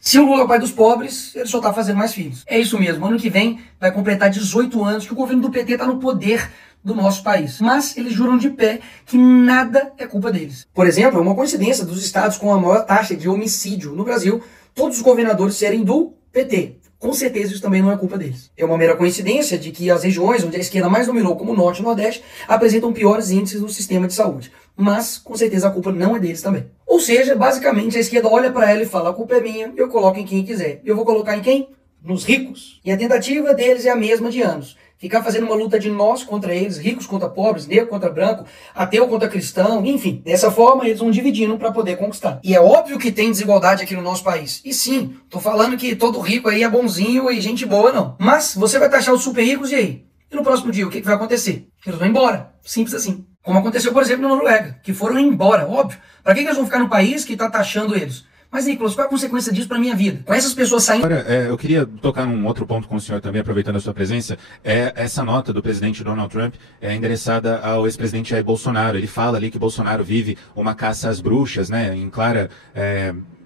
Se o Lula é o pai dos pobres, ele só tá fazendo mais filhos. É isso mesmo, ano que vem vai completar 18 anos que o governo do PT tá no poder do nosso país. Mas eles juram de pé que nada é culpa deles. Por exemplo, é uma coincidência dos estados com a maior taxa de homicídio no Brasil, todos os governadores serem do PT. Com certeza isso também não é culpa deles. É uma mera coincidência de que as regiões onde a esquerda mais dominou, como o Norte e o Nordeste, apresentam piores índices no sistema de saúde. Mas, com certeza, a culpa não é deles também. Ou seja, basicamente, a esquerda olha para ela e fala, a culpa é minha, eu coloco em quem quiser. Eu vou colocar em quem? Nos ricos. E a tentativa deles é a mesma de anos. Ficar fazendo uma luta de nós contra eles, ricos contra pobres, negro contra branco, ateu contra cristão, enfim. Dessa forma, eles vão dividindo para poder conquistar. E é óbvio que tem desigualdade aqui no nosso país. E sim, tô falando que todo rico aí é bonzinho e gente boa, não. Mas você vai taxar os super ricos e aí? E no próximo dia, o que vai acontecer? Eles vão embora. Simples assim. Como aconteceu, por exemplo, na Noruega, que foram embora, óbvio. Para que eles vão ficar no país que tá taxando eles? Mas, Nicolas, qual é a consequência disso para minha vida? Com essas pessoas saindo... Agora, eu queria tocar num outro ponto com o senhor também, aproveitando a sua presença. Essa nota do presidente Donald Trump é endereçada ao ex-presidente Jair Bolsonaro. Ele fala ali que Bolsonaro vive uma caça às bruxas, né, em clara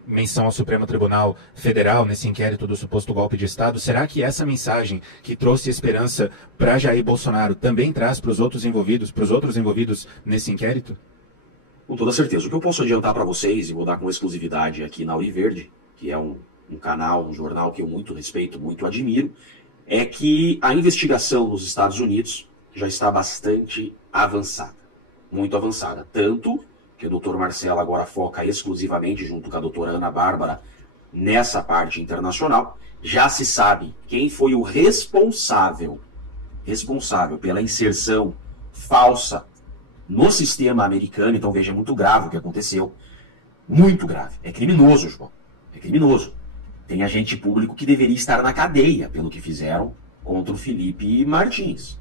menção ao Supremo Tribunal Federal nesse inquérito do suposto golpe de Estado. Será que essa mensagem que trouxe esperança para Jair Bolsonaro também traz para os outros envolvidos nesse inquérito? Com toda certeza. O que eu posso adiantar para vocês, e vou dar com exclusividade aqui na Oliverde, que é um canal, um jornal que eu muito respeito, muito admiro, é que a investigação nos Estados Unidos já está bastante avançada. Muito avançada. Tanto que o Dr. Marcelo agora foca exclusivamente, junto com a doutora Ana Bárbara, nessa parte internacional. Já se sabe quem foi o responsável pela inserção falsa no sistema americano. Então veja, é muito grave o que aconteceu. Muito grave. É criminoso, João. É criminoso. Tem agente público que deveria estar na cadeia pelo que fizeram contra o Felipe Martins.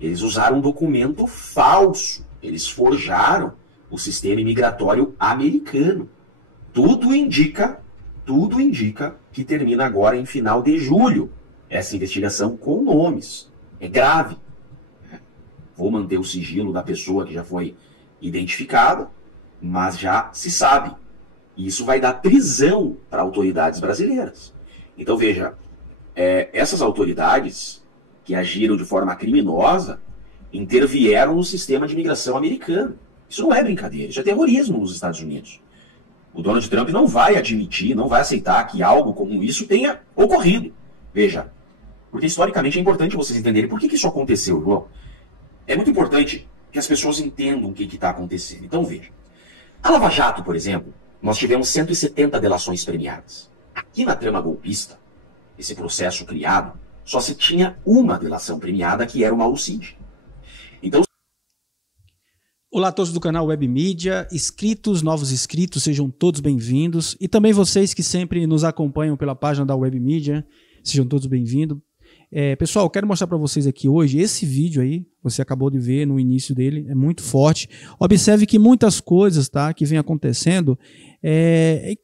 Eles usaram um documento falso. Eles forjaram o sistema imigratório americano. Tudo indica que termina agora em final de julho essa investigação com nomes. É grave. Vou manter o sigilo da pessoa que já foi identificada, mas já se sabe. E isso vai dar prisão para autoridades brasileiras. Então veja, essas autoridades que agiram de forma criminosa intervieram no sistema de imigração americano. Isso não é brincadeira, isso é terrorismo nos Estados Unidos. O Donald Trump não vai admitir, não vai aceitar que algo como isso tenha ocorrido. Veja, porque historicamente é importante vocês entenderem por que isso aconteceu, João. É muito importante que as pessoas entendam o que está acontecendo. Então veja, a Lava Jato, por exemplo, nós tivemos 170 delações premiadas. Aqui na trama golpista, esse processo criado, só se tinha uma delação premiada, que era o Mauro Cid. Então... Olá a todos do canal Web Mídia, inscritos, novos inscritos, sejam todos bem-vindos. E também vocês que sempre nos acompanham pela página da Web Mídia, sejam todos bem-vindos. Pessoal, eu quero mostrar para vocês aqui hoje esse vídeo aí, você acabou de ver no início dele, é muito forte. Observe que muitas coisas, tá, que vem acontecendo,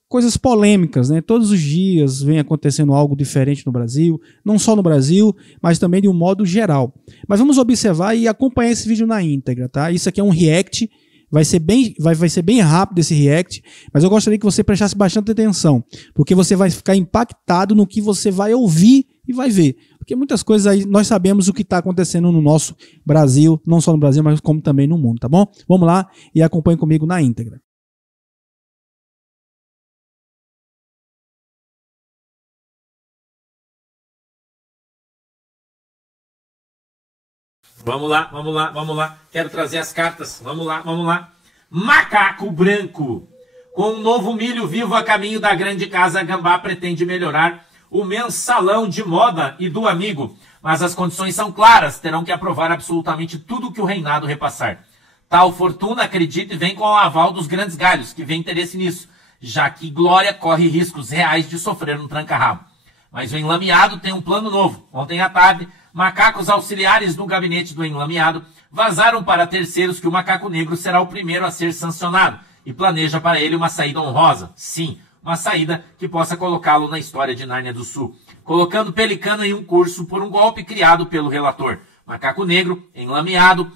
coisas polêmicas, né? Todos os dias vem acontecendo algo diferente no Brasil, não só no Brasil, mas também de um modo geral. Mas vamos observar e acompanhar esse vídeo na íntegra, tá? Isso aqui é um react, vai ser bem rápido esse react, mas eu gostaria que você prestasse bastante atenção, porque você vai ficar impactado no que você vai ouvir e vai ver. Porque muitas coisas aí nós sabemos o que está acontecendo no nosso Brasil, não só no Brasil, mas como também no mundo, tá bom? Vamos lá e acompanhe comigo na íntegra. Vamos lá. Quero trazer as cartas. Vamos lá. Macaco branco. Com um novo milho vivo a caminho da grande casa, Gambá pretende melhorar o mensalão de moda e do amigo. Mas as condições são claras, terão que aprovar absolutamente tudo que o reinado repassar. Tal fortuna, acredite, vem com o aval dos grandes galhos, que vê interesse nisso, já que Glória corre riscos reais de sofrer um tranca-rabo. Mas o enlameado tem um plano novo. Ontem à tarde, macacos auxiliares do gabinete do enlameado vazaram para terceiros que o macaco negro será o primeiro a ser sancionado e planeja para ele uma saída honrosa. Sim, uma saída que possa colocá-lo na história de Nárnia do Sul, colocando Pelicano em um curso por um golpe criado pelo relator Macaco Negro, enlameado,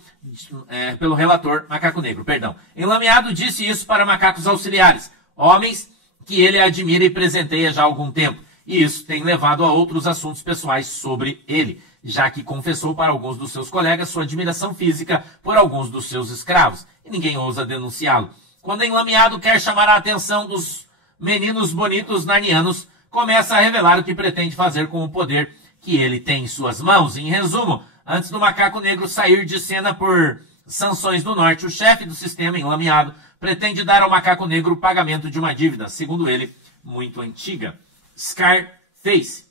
pelo relator Macaco Negro, perdão. Enlameado disse isso para macacos auxiliares, homens que ele admira e presenteia já há algum tempo. E isso tem levado a outros assuntos pessoais sobre ele, já que confessou para alguns dos seus colegas sua admiração física por alguns dos seus escravos, e ninguém ousa denunciá-lo. Quando enlameado quer chamar a atenção dos meninos bonitos narnianos, começa a revelar o que pretende fazer com o poder que ele tem em suas mãos. Em resumo, antes do macaco negro sair de cena por sanções do norte, o chefe do sistema enlameado pretende dar ao macaco negro o pagamento de uma dívida, segundo ele, muito antiga. Scarface.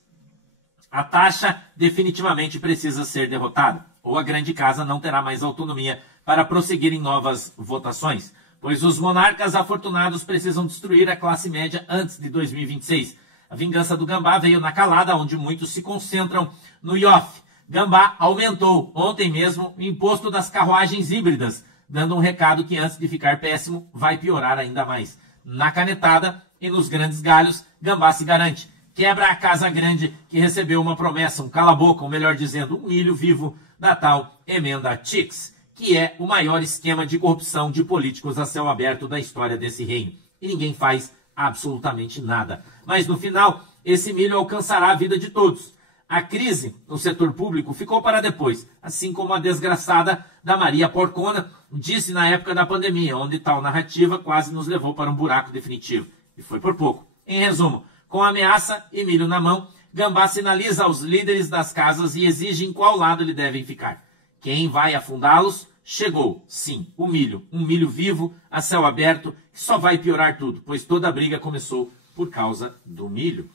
A taxa definitivamente precisa ser derrotada, ou a grande casa não terá mais autonomia para prosseguir em novas votações, pois os monarcas afortunados precisam destruir a classe média antes de 2026. A vingança do Gambá veio na calada, onde muitos se concentram no IOF. Gambá aumentou ontem mesmo o imposto das carruagens híbridas, dando um recado que antes de ficar péssimo, vai piorar ainda mais. Na canetada e nos grandes galhos, Gambá se garante. Quebra a casa grande que recebeu uma promessa, um cala-boca, ou melhor dizendo, um milho vivo da tal emenda Chix, que é o maior esquema de corrupção de políticos a céu aberto da história desse reino. E ninguém faz absolutamente nada. Mas no final, esse milho alcançará a vida de todos. A crise no setor público ficou para depois, assim como a desgraçada da Maria Porcona disse na época da pandemia, onde tal narrativa quase nos levou para um buraco definitivo. E foi por pouco. Em resumo, com ameaça e milho na mão, Gambá sinaliza aos líderes das casas e exige em qual lado eles devem ficar. Quem vai afundá-los? Chegou, sim, o milho. Um milho vivo, a céu aberto, que só vai piorar tudo, pois toda a briga começou por causa do milho.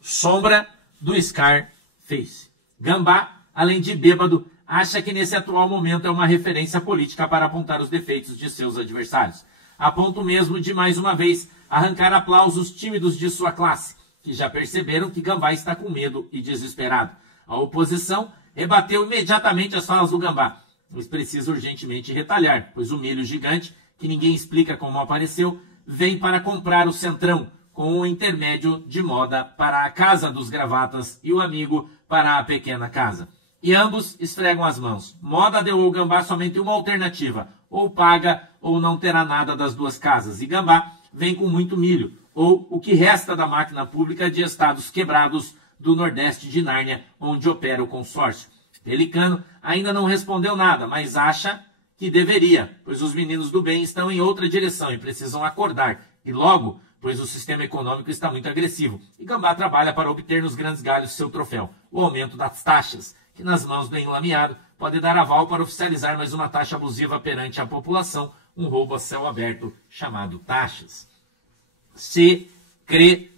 Sombra do Scarface. Gambá, além de bêbado, acha que nesse atual momento é uma referência política para apontar os defeitos de seus adversários. A ponto mesmo de, mais uma vez, arrancar aplausos tímidos de sua classe, que já perceberam que Gambá está com medo e desesperado. A oposição rebateu imediatamente as falas do Gambá, mas precisa urgentemente retalhar, pois o milho gigante, que ninguém explica como apareceu, vem para comprar o centrão, com o intermédio de moda para a casa dos gravatas e o amigo para a pequena casa. E ambos esfregam as mãos. Moda deu ao Gambá somente uma alternativa, ou paga ou não terá nada das duas casas, e Gambá vem com muito milho, ou o que resta da máquina pública de estados quebrados do Nordeste de Nárnia, onde opera o consórcio. Pelicano ainda não respondeu nada, mas acha que deveria, pois os meninos do bem estão em outra direção e precisam acordar, e logo, pois o sistema econômico está muito agressivo, e Gambá trabalha para obter nos grandes galhos seu troféu, o aumento das taxas, que nas mãos do enlameado pode dar aval para oficializar mais uma taxa abusiva perante a população, um roubo a céu aberto chamado taxas. Secretária.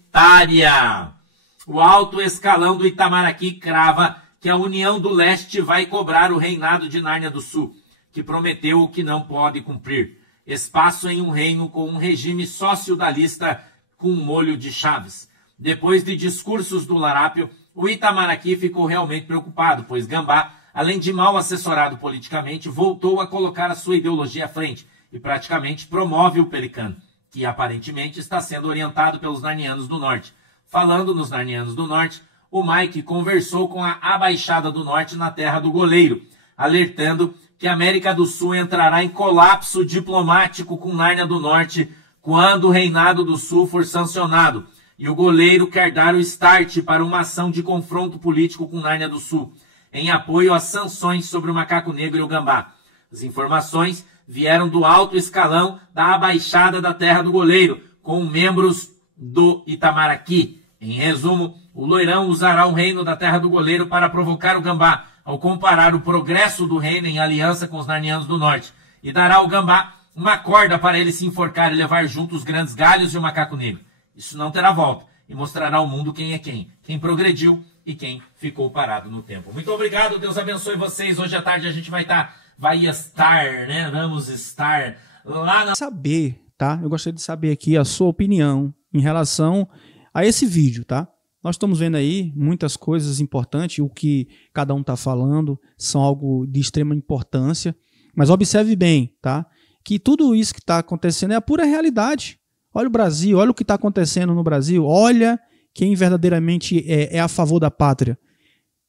O alto escalão do Itamaraty crava que a União do Leste vai cobrar o reinado de Nárnia do Sul, que prometeu o que não pode cumprir. Espaço em um reino com um regime sociodalista com molho de chaves. Depois de discursos do Larápio, o Itamaraty ficou realmente preocupado, pois Gambá, além de mal assessorado politicamente, voltou a colocar a sua ideologia à frente e praticamente promove o Pelicano, que aparentemente está sendo orientado pelos narnianos do Norte. Falando nos narnianos do Norte, o Mike conversou com a Abaixada do Norte na terra do goleiro, alertando que a América do Sul entrará em colapso diplomático com Nárnia do Norte quando o Reinado do Sul for sancionado, e o goleiro quer dar o start para uma ação de confronto político com Nárnia do Sul, em apoio às sanções sobre o macaco negro e o Gambá. As informações vieram do alto escalão da Abaixada da terra do goleiro, com membros do Itamaraty. Em resumo, o loirão usará o reino da terra do goleiro para provocar o Gambá, ao comparar o progresso do reino em aliança com os narnianos do norte, e dará ao Gambá uma corda para ele se enforcar e levar junto os grandes galhos e o macaco negro. Isso não terá volta, e mostrará ao mundo quem é quem progrediu e quem ficou parado no tempo. Muito obrigado, Deus abençoe vocês. Hoje à tarde a gente vai estar vamos estar lá na... Saber, tá? Eu gostaria de saber aqui a sua opinião em relação a esse vídeo, tá? Nós estamos vendo aí muitas coisas importantes, o que cada um está falando são algo de extrema importância, mas observe bem, tá? Que tudo isso que está acontecendo é a pura realidade. Olha o Brasil, olha o que está acontecendo no Brasil, olha quem verdadeiramente é a favor da pátria.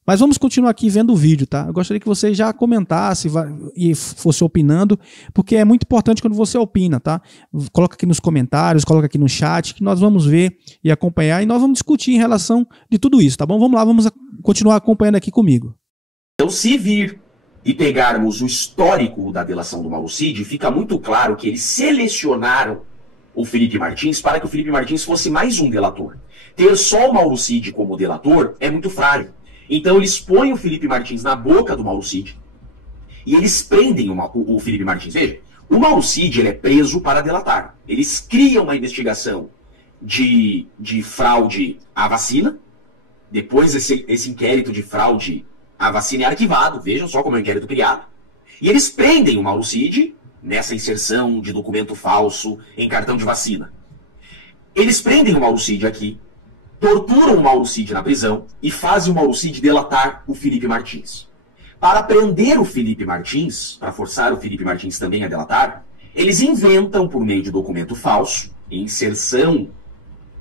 Mas vamos continuar aqui vendo o vídeo, tá? Eu gostaria que você já comentasse e fosse opinando, porque é muito importante quando você opina, tá? Coloca aqui nos comentários, coloca aqui no chat, que nós vamos ver e acompanhar, e nós vamos discutir em relação de tudo isso, tá bom? Vamos lá, vamos continuar acompanhando aqui comigo. Então, se vir e pegarmos o histórico da delação do Mauro Cid, fica muito claro que eles selecionaram o Felipe Martins para que o Felipe Martins fosse mais um delator. Ter só o Mauro Cid como delator é muito frágil. Então eles põem o Felipe Martins na boca do Mauro Cid e eles prendem o Felipe Martins. Veja, o Mauro Cid ele é preso para delatar. Eles criam uma investigação de fraude à vacina. Depois esse inquérito de fraude à vacina é arquivado. Vejam só como é um inquérito criado. E eles prendem o Mauro Cid nessa inserção de documento falso em cartão de vacina. Eles prendem o Mauro Cid aqui, torturam o Mauro Cid na prisão e fazem o Mauro Cid delatar o Felipe Martins. Para prender o Felipe Martins, para forçar o Felipe Martins também a delatar, eles inventam, por meio de documento falso, inserção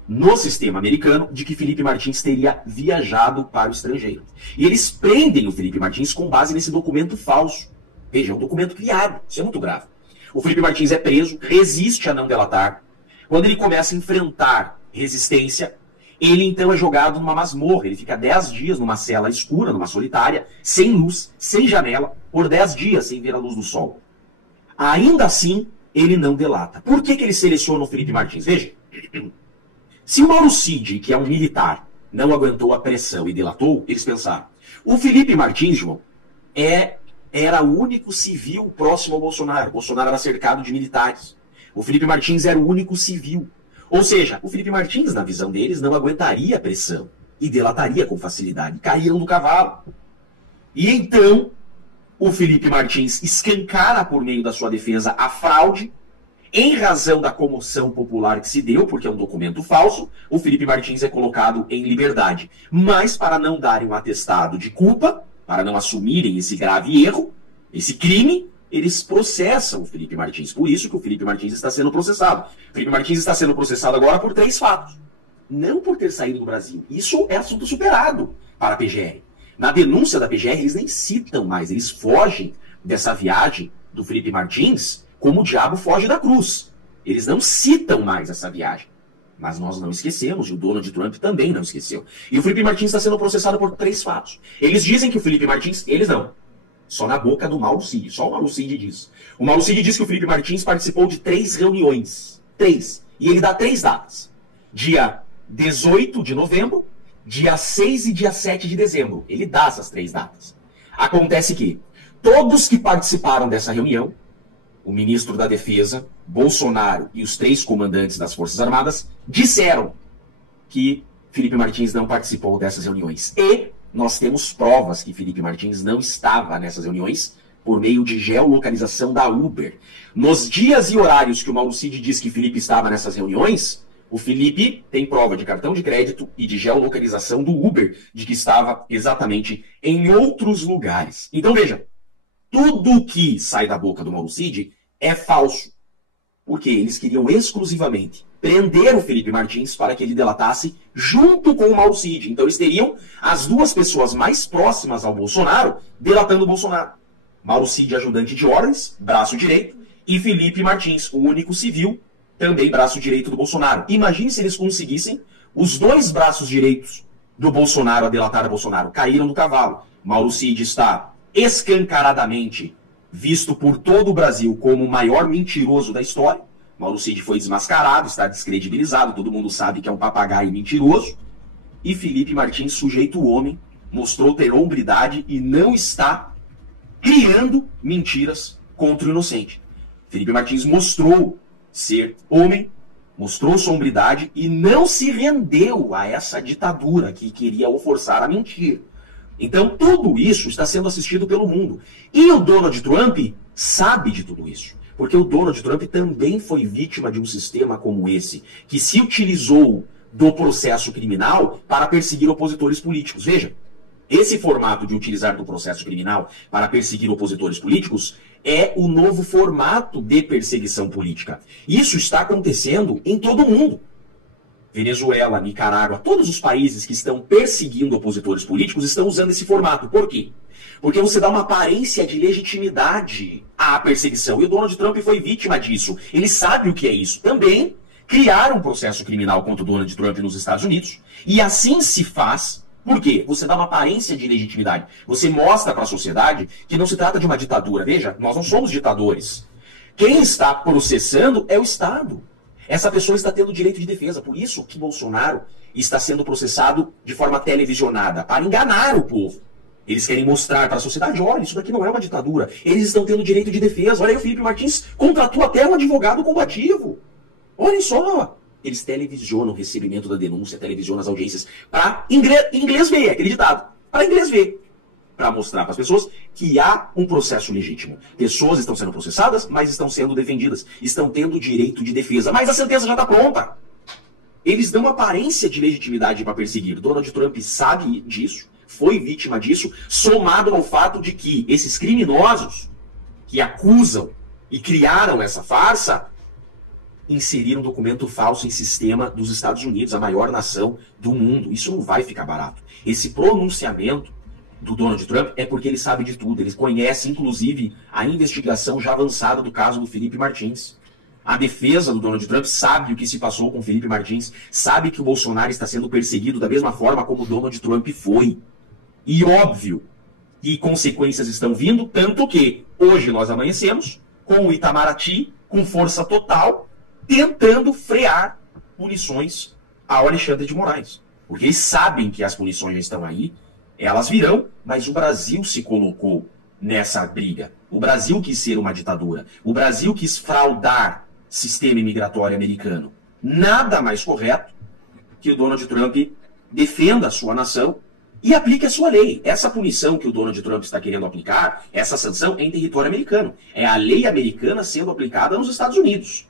no sistema americano, de que Felipe Martins teria viajado para o estrangeiro. E eles prendem o Felipe Martins com base nesse documento falso. Veja, é um documento criado, isso é muito grave. O Felipe Martins é preso, resiste a não delatar. Quando ele começa a enfrentar resistência, ele então é jogado numa masmorra. Ele fica 10 dias numa cela escura, numa solitária, sem luz, sem janela, por 10 dias sem ver a luz do sol. Ainda assim, ele não delata. Por que ele seleciona o Felipe Martins? Veja, se o Mauro Cid, que é um militar, não aguentou a pressão e delatou, eles pensaram, o Felipe Martins, João, era o único civil próximo ao Bolsonaro. O Bolsonaro era cercado de militares. O Felipe Martins era o único civil. Ou seja, o Felipe Martins, na visão deles, não aguentaria a pressão e delataria com facilidade. Caíram do cavalo. E então, o Felipe Martins escancara por meio da sua defesa a fraude. Em razão da comoção popular que se deu, porque é um documento falso, o Felipe Martins é colocado em liberdade. Mas para não darem um atestado de culpa, para não assumirem esse grave erro, esse crime, eles processam o Felipe Martins. Por isso que o Felipe Martins está sendo processado. O Felipe Martins está sendo processado agora por 3 fatos. Não por ter saído do Brasil. Isso é assunto superado para a PGR. Na denúncia da PGR, eles nem citam mais. Eles fogem dessa viagem do Felipe Martins como o diabo foge da cruz. Eles não citam mais essa viagem. Mas nós não esquecemos, e o Donald Trump também não esqueceu. E o Felipe Martins está sendo processado por 3 fatos. Eles dizem que o Felipe Martins... Eles não. Só na boca do Mauro Cid. Só o Mauro Cid diz. O Mauro Cid diz que o Felipe Martins participou de 3 reuniões. 3. E ele dá 3 datas. Dia 18 de novembro, dia 6 e dia 7 de dezembro. Ele dá essas 3 datas. Acontece que todos que participaram dessa reunião, o ministro da Defesa, Bolsonaro e os 3 comandantes das Forças Armadas, disseram que Felipe Martins não participou dessas reuniões. E nós temos provas que Felipe Martins não estava nessas reuniões por meio de geolocalização da Uber. Nos dias e horários que o Mauro Cid diz que Felipe estava nessas reuniões, o Felipe tem prova de cartão de crédito e de geolocalização do Uber de que estava exatamente em outros lugares. Então veja, tudo que sai da boca do Mauro Cid é falso. Porque eles queriam exclusivamente prender o Felipe Martins para que ele delatasse junto com o Mauro Cid. Então eles teriam as 2 pessoas mais próximas ao Bolsonaro delatando o Bolsonaro. Mauro Cid, ajudante de ordens, braço direito, e Felipe Martins, o único civil, também braço direito do Bolsonaro. Imagine se eles conseguissem os 2 braços direitos do Bolsonaro a delatar o Bolsonaro. Caíram do cavalo. Mauro Cid está escancaradamente visto por todo o Brasil como o maior mentiroso da história. Mauro Cid foi desmascarado, está descredibilizado, todo mundo sabe que é um papagaio mentiroso. E Felipe Martins, sujeito homem, mostrou ter hombridade e não está criando mentiras contra o inocente. Felipe Martins mostrou ser homem, mostrou sua hombridade e não se rendeu a essa ditadura que queria o forçar a mentir. Então tudo isso está sendo assistido pelo mundo. E o Donald Trump sabe de tudo isso. Porque o Donald Trump também foi vítima de um sistema como esse, que se utilizou do processo criminal para perseguir opositores políticos. Veja, esse formato de utilizar do processo criminal para perseguir opositores políticos é o novo formato de perseguição política. Isso está acontecendo em todo o mundo. Venezuela, Nicarágua, todos os países que estão perseguindo opositores políticos estão usando esse formato. Por quê? Porque você dá uma aparência de legitimidade à perseguição. E o Donald Trump foi vítima disso. Ele sabe o que é isso. Também criaram um processo criminal contra o Donald Trump nos Estados Unidos. E assim se faz. Por quê? Você dá uma aparência de legitimidade. Você mostra para a sociedade que não se trata de uma ditadura. Veja, nós não somos ditadores. Quem está processando é o Estado. Essa pessoa está tendo direito de defesa. Por isso que Bolsonaro está sendo processado de forma televisionada, para enganar o povo. Eles querem mostrar para a sociedade, olha, isso daqui não é uma ditadura. Eles estão tendo direito de defesa. Olha aí, o Felipe Martins contratou até um advogado combativo. Olhem só. Eles televisionam o recebimento da denúncia, televisionam as audiências, para inglês ver, aquele ditado. Para inglês ver. Para mostrar para as pessoas que há um processo legítimo. Pessoas estão sendo processadas, mas estão sendo defendidas. Estão tendo direito de defesa. Mas a sentença já está pronta. Eles dão aparência de legitimidade para perseguir. Donald Trump sabe disso, foi vítima disso, somado ao fato de que esses criminosos que acusam e criaram essa farsa inseriram um documento falso em sistema dos Estados Unidos, a maior nação do mundo. Isso não vai ficar barato. Esse pronunciamento do Donald Trump é porque ele sabe de tudo. Ele conhece, inclusive, a investigação já avançada do caso do Felipe Martins. A defesa do Donald Trump sabe o que se passou com o Felipe Martins, sabe que o Bolsonaro está sendo perseguido da mesma forma como o Donald Trump foi. E óbvio que consequências estão vindo, tanto que hoje nós amanhecemos com o Itamaraty, com força total, tentando frear punições ao Alexandre de Moraes. Porque eles sabem que as punições já estão aí, elas virão, mas o Brasil se colocou nessa briga. O Brasil quis ser uma ditadura. O Brasil quis fraudar sistema imigratório americano. Nada mais correto que o Donald Trump defenda a sua nação e aplique a sua lei. Essa punição que o Donald Trump está querendo aplicar, essa sanção é em território americano. É a lei americana sendo aplicada nos Estados Unidos.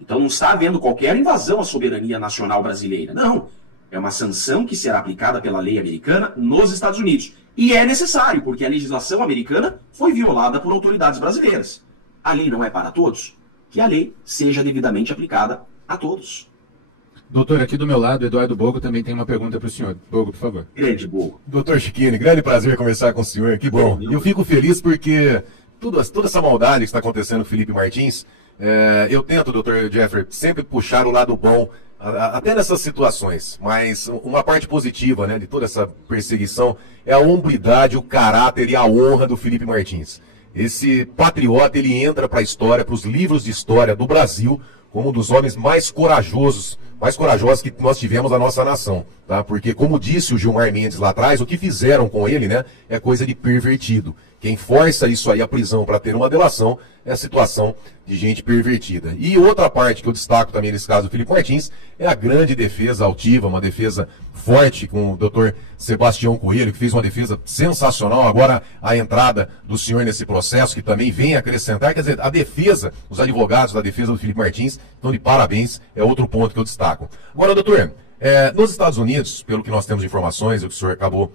Então não está havendo qualquer invasão à soberania nacional brasileira. Não. É uma sanção que será aplicada pela lei americana nos Estados Unidos. E é necessário, porque a legislação americana foi violada por autoridades brasileiras. A lei não é para todos. Que a lei seja devidamente aplicada a todos. Doutor, aqui do meu lado, Eduardo Bogo também tem uma pergunta para o senhor. Bogo, por favor. Grande Bogo. Doutor Chiquini, grande prazer conversar com o senhor. Que bom. Eu fico feliz porque toda essa maldade que está acontecendo com o Felipe Martins, eu tento, doutor Jeffrey, sempre puxar o lado bom, até nessas situações, mas uma parte positiva, né, de toda essa perseguição é a hombridade, o caráter e a honra do Felipe Martins. Esse patriota, ele entra para a história, para os livros de história do Brasil, como um dos homens mais corajosos que nós tivemos na nossa nação, tá? Porque, como disse o Gilmar Mendes lá atrás, o que fizeram com ele, né, é coisa de pervertido. Quem força isso aí à prisão para ter uma delação é a situação de gente pervertida. E outra parte que eu destaco também nesse caso do Felipe Martins é a grande defesa altiva, uma defesa forte com o doutor Sebastião Coelho, que fez uma defesa sensacional. Agora a entrada do senhor nesse processo, que também vem acrescentar, quer dizer, a defesa, os advogados da defesa do Felipe Martins estão de parabéns, é outro ponto que eu destaco. Agora, doutor, nos Estados Unidos, pelo que nós temos de informações, o que o senhor acabou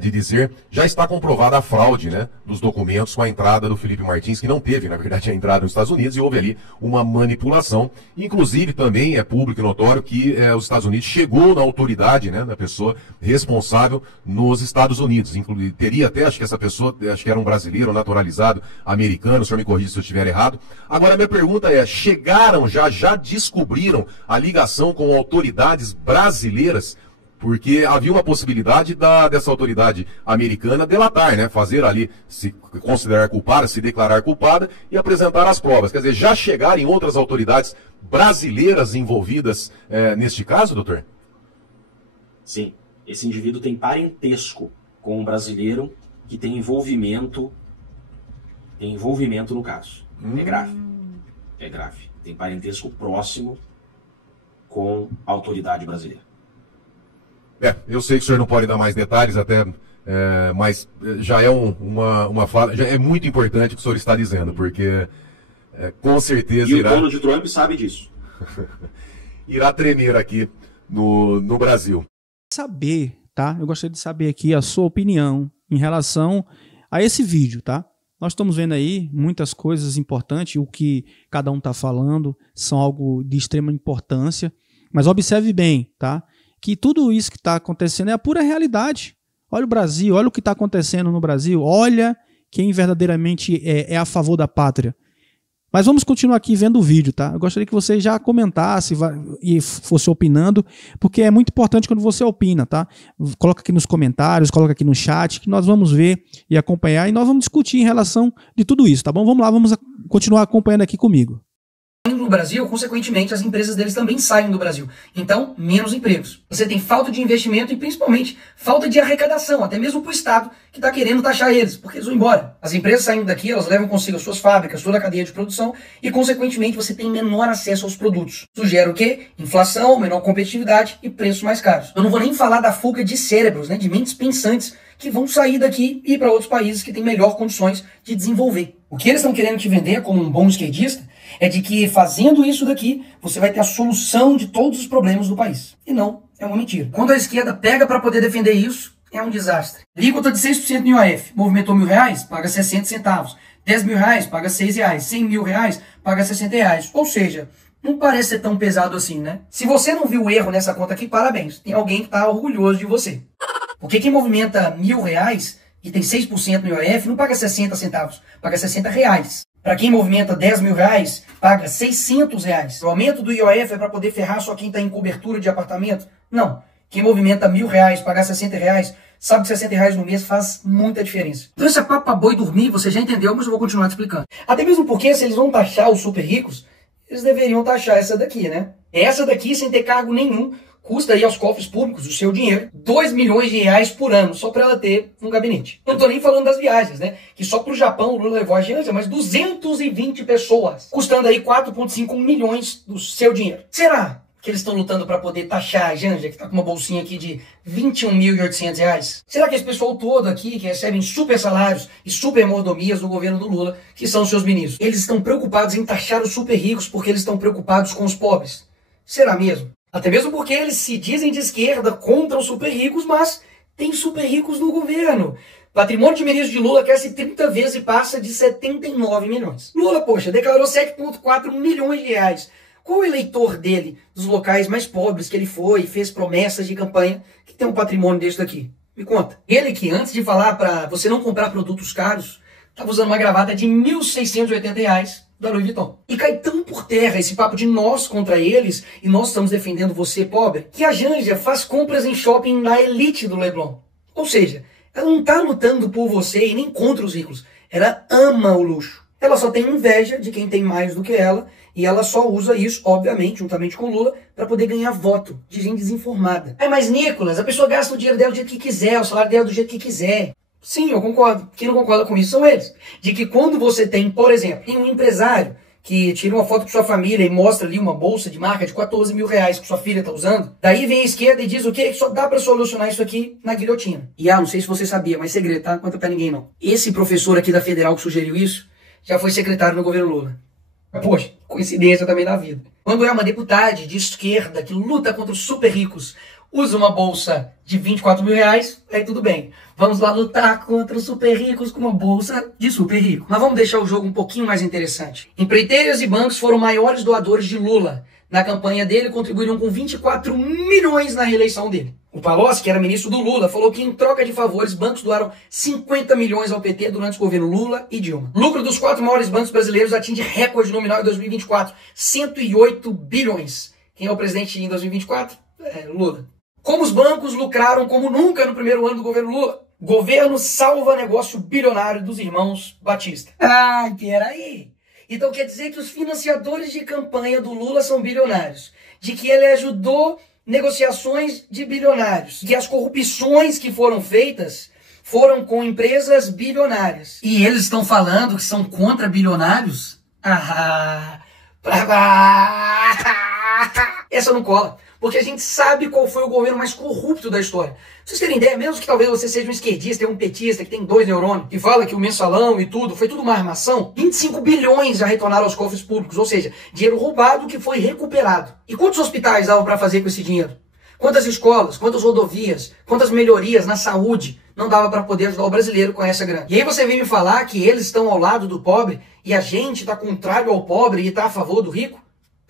de dizer, já está comprovada a fraude, né, dos documentos com a entrada do Felipe Martins, que não teve, na verdade, a entrada nos Estados Unidos, e houve ali uma manipulação. Inclusive, também é público e notório que os Estados Unidos chegou na autoridade, né, da pessoa responsável nos Estados Unidos. Teria até, acho que essa pessoa, acho que era um brasileiro naturalizado americano, o senhor me corrija se eu estiver errado. Agora, a minha pergunta é, chegaram já descobriram a ligação com autoridades brasileiras? Porque havia uma possibilidade dessa autoridade americana delatar, né? Fazer ali, se considerar culpada, se declarar culpada e apresentar as provas. Quer dizer, já chegaram em outras autoridades brasileiras envolvidas neste caso, doutor? Sim. Esse indivíduo tem parentesco com um brasileiro que tem envolvimento no caso. É grave. É grave. Tem parentesco próximo com a autoridade brasileira. Eu sei que o senhor não pode dar mais detalhes, até, mas já é uma fala, já é muito importante o que o senhor está dizendo, porque com certeza irá... E o Donald Trump sabe disso. Irá tremer aqui no Brasil. Saber, tá? Eu gostaria de saber aqui a sua opinião em relação a esse vídeo, tá? Nós estamos vendo aí muitas coisas importantes, o que cada um está falando são algo de extrema importância. Mas observe bem, tá? Que tudo isso que está acontecendo é a pura realidade. Olha o Brasil, olha o que está acontecendo no Brasil, olha quem verdadeiramente é a favor da pátria. Mas vamos continuar aqui vendo o vídeo, tá? Eu gostaria que você já comentasse e fosse opinando, porque é muito importante quando você opina, tá? Coloca aqui nos comentários, coloca aqui no chat, que nós vamos ver e acompanhar, e nós vamos discutir em relação de tudo isso, tá bom? Vamos lá, vamos continuar acompanhando aqui comigo. No Brasil, consequentemente, as empresas deles também saem do Brasil. Então, menos empregos. Você tem falta de investimento e, principalmente, falta de arrecadação, até mesmo para o Estado, que está querendo taxar eles, porque eles vão embora. As empresas saindo daqui, elas levam consigo as suas fábricas, toda a cadeia de produção, e, consequentemente, você tem menor acesso aos produtos. Isso gera o quê? Inflação, menor competitividade e preços mais caros. Eu não vou nem falar da fuga de cérebros, né, de mentes pensantes, que vão sair daqui e ir para outros países que têm melhor condições de desenvolver. O que eles estão querendo te vender como um bom esquerdista é de que fazendo isso daqui, você vai ter a solução de todos os problemas do país. E não, é uma mentira. Quando a esquerda pega para poder defender isso, é um desastre. Alíquota de 6% no IOF. Movimentou R$1.000, paga 60 centavos. R$10.000, paga R$6. R$100.000, paga R$60. Ou seja, não parece ser tão pesado assim, né? Se você não viu o erro nessa conta aqui, parabéns. Tem alguém que está orgulhoso de você. Porque quem movimenta R$1.000 e tem 6% no IOF não paga 60 centavos, paga R$60. Para quem movimenta R$10.000, paga R$600. O aumento do IOF é para poder ferrar só quem está em cobertura de apartamento? Não. Quem movimenta R$1.000, pagar R$60, sabe que R$60 no mês faz muita diferença. Então esse é papo pra boi dormir, você já entendeu, mas eu vou continuar te explicando. Até mesmo porque se eles vão taxar os super ricos, eles deveriam taxar essa daqui, né? Essa daqui, sem ter cargo nenhum, custa aí aos cofres públicos o seu dinheiro, R$2 milhões por ano, só para ela ter um gabinete. Eu não tô nem falando das viagens, né? Que só pro Japão o Lula levou a Janja, mas 220 pessoas, custando aí 4,5 milhões do seu dinheiro. Será que eles estão lutando para poder taxar a Janja, que tá com uma bolsinha aqui de R$21.800? Será que esse pessoal todo aqui, que recebem super salários e super mordomias do governo do Lula, que são seus ministros, eles estão preocupados em taxar os super ricos porque eles estão preocupados com os pobres? Será mesmo? Até mesmo porque eles se dizem de esquerda contra os super ricos, mas tem super ricos no governo. Patrimônio de ministro de Lula cresce 30 vezes e passa de 79 milhões. Lula, poxa, declarou 7,4 milhões de reais. Qual o eleitor dele, dos locais mais pobres que ele foi, fez promessas de campanha, que tem um patrimônio desse daqui? Me conta. Ele que, antes de falar para você não comprar produtos caros, estava usando uma gravata de R$1.680 da Louis Vuitton. E cai tão por terra esse papo de nós contra eles, e nós estamos defendendo você, pobre, que a Janja faz compras em shopping na elite do Leblon. Ou seja, ela não está lutando por você e nem contra os ricos. Ela ama o luxo. Ela só tem inveja de quem tem mais do que ela, e ela só usa isso, obviamente, juntamente com o Lula, para poder ganhar voto de gente desinformada. Mas Nicolas, a pessoa gasta o dinheiro dela do jeito que quiser, o salário dela do jeito que quiser. Sim, eu concordo. Quem não concorda com isso são eles. De que quando você tem, por exemplo, um empresário que tira uma foto com sua família e mostra ali uma bolsa de marca de R$14 mil que sua filha está usando, daí vem a esquerda e diz o quê? Que só dá para solucionar isso aqui na guilhotina. E não sei se você sabia, mas segredo, tá? Não conta pra ninguém não. Esse professor aqui da Federal que sugeriu isso, já foi secretário no governo Lula. Mas, poxa, coincidência também na vida. Quando é uma deputada de esquerda que luta contra os super ricos, usa uma bolsa de R$24 mil, aí tudo bem. Vamos lá lutar contra os super ricos com uma bolsa de super rico. Mas vamos deixar o jogo um pouquinho mais interessante. Empreiteiras e bancos foram maiores doadores de Lula. Na campanha dele, contribuíram com 24 milhões na reeleição dele. O Palocci, que era ministro do Lula, falou que em troca de favores, bancos doaram 50 milhões ao PT durante o governo Lula e Dilma. O lucro dos 4 maiores bancos brasileiros atinge recorde nominal em 2024, 108 bilhões. Quem é o presidente em 2024? Lula. Como os bancos lucraram como nunca no primeiro ano do governo Lula? Governo salva negócio bilionário dos irmãos Batista. Ai, peraí. Então quer dizer que os financiadores de campanha do Lula são bilionários. De que ele ajudou negociações de bilionários. Que as corrupções que foram feitas foram com empresas bilionárias. E eles estão falando que são contra bilionários? Essa não cola. Porque a gente sabe qual foi o governo mais corrupto da história. Pra vocês terem ideia, mesmo que talvez você seja um esquerdista, um petista, que tem 2 neurônios, que fala que o mensalão e tudo, foi tudo uma armação, 25 bilhões já retornaram aos cofres públicos, ou seja, dinheiro roubado que foi recuperado. E quantos hospitais davam para fazer com esse dinheiro? Quantas escolas, quantas rodovias, quantas melhorias na saúde não dava para poder ajudar o brasileiro com essa grana? E aí você vem me falar que eles estão ao lado do pobre e a gente está contrário ao pobre e está a favor do rico?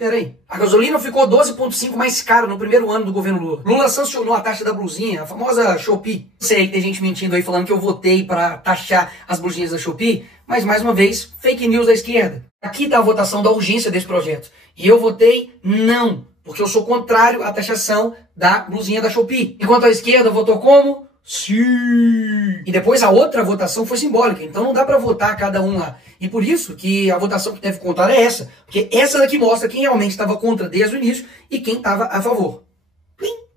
Peraí, a gasolina ficou 12,5 mais cara no primeiro ano do governo Lula. Lula sancionou a taxa da blusinha, a famosa Shopee. Sei que tem gente mentindo aí falando que eu votei para taxar as blusinhas da Shopee, mas mais uma vez, fake news da esquerda. Aqui está a votação da urgência desse projeto. E eu votei não, porque eu sou contrário à taxação da blusinha da Shopee. Enquanto a esquerda votou como? Sim. E depois a outra votação foi simbólica, então não dá para votar cada um lá. E por isso que a votação que deve contar é essa, porque essa daqui mostra quem realmente estava contra desde o início e quem estava a favor.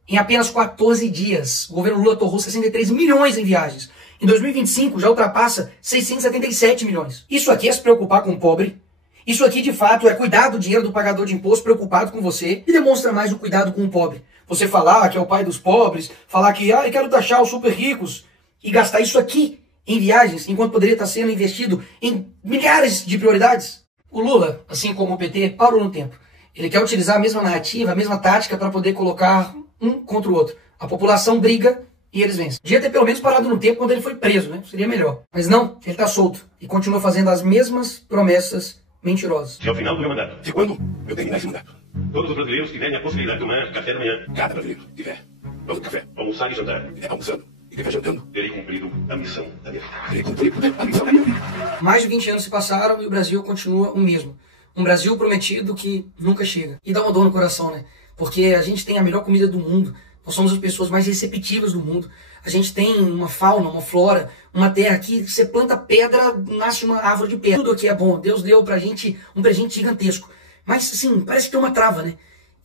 Em apenas 14 dias, o governo Lula torrou 63 milhões em viagens. Em 2025 já ultrapassa 677 milhões. Isso aqui é se preocupar com o pobre. Isso aqui, de fato, é cuidar do dinheiro do pagador de imposto preocupado com você e demonstra mais o cuidado com o pobre. Você falar que é o pai dos pobres, falar que eu quero taxar os super ricos e gastar isso aqui em viagens, enquanto poderia estar sendo investido em milhares de prioridades. O Lula, assim como o PT, parou no tempo. Ele quer utilizar a mesma narrativa, a mesma tática para poder colocar um contra o outro. A população briga e eles vencem. Podia ter pelo menos parado no tempo quando ele foi preso, né? Seria melhor. Mas não, ele está solto e continua fazendo as mesmas promessas mentirosas. Se ao final do meu mandato, Se quando eu terminar esse mandato, todos os brasileiros tiverem a possibilidade de tomar café da manhã, cada brasileiro tiver dose de café, almoçar e jantar, almoçando e café jantando, terei cumprido a missão da minha vida. terei cumprido a missão da minha vida. Mais de 20 anos se passaram e o Brasil continua o mesmo. Um Brasil prometido que nunca chega. E dá uma dor no coração, né? Porque a gente tem a melhor comida do mundo. Nós somos as pessoas mais receptivas do mundo. A gente tem uma fauna, uma flora, uma terra que você planta pedra, nasce uma árvore de pedra. Tudo aqui é bom. Deus deu pra gente um presente gigantesco. Mas, assim, parece que tem uma trava, né?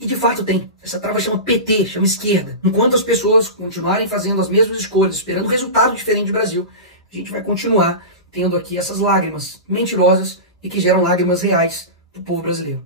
E de fato tem. Essa trava chama PT, chama esquerda. Enquanto as pessoas continuarem fazendo as mesmas escolhas, esperando resultado diferente do Brasil, a gente vai continuar tendo aqui essas lágrimas mentirosas e que geram lágrimas reais do povo brasileiro.